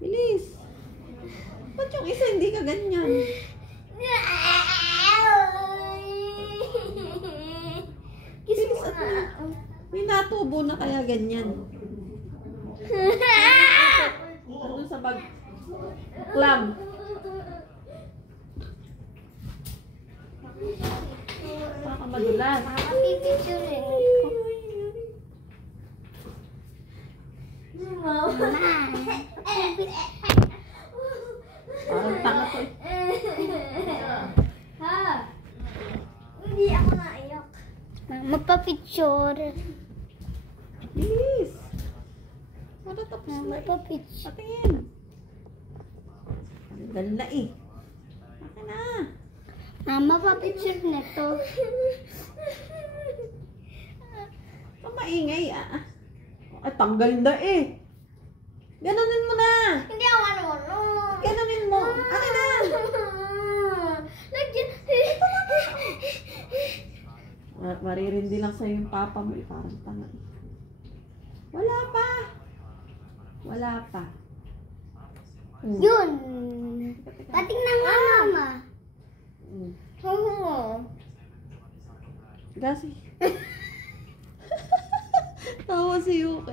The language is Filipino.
Bilis. Ba't yung isa hindi ka ganyan? Bilis at may natubo na kaya ganyan. Ano sa bag? Clam. Baka madulas. Pipicturein ko. Parang tanga to. Ha? Hindi ako naiyak. Magpa-picture. Bilis. Para tapos na. Magpa-picture. Patingin. Tanggal na eh. Akin na. Mama, pa-picture na to. Maingay ah. Ay, tanggal na eh. Ganunin mo na. Hindi ako ano. Ganunin mo. Akin na. Maririndi lang sa'yo yung papa mo. Parang tanga. Wala pa. Wala pa. Yun. Pating na nga, mama. Gasi. Tawa si Yuki.